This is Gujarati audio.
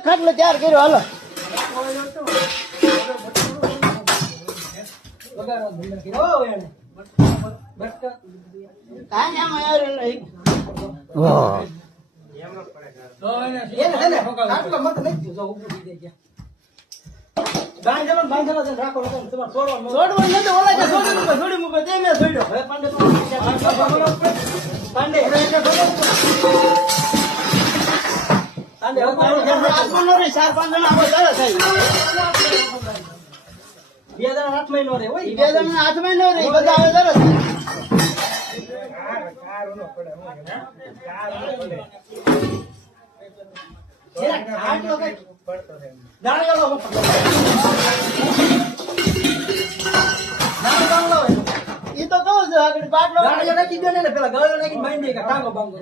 ખાટલો તૈયાર કર્યો હાલો કાંઈ આમાં યાર નહીં આઠ મહિનો રે બધા આવે સરસ એ તો કહું છું આગળ બાટલો નાખી દો ને પેલા ગળો નાખી બાંધી ટાંગો બાંધો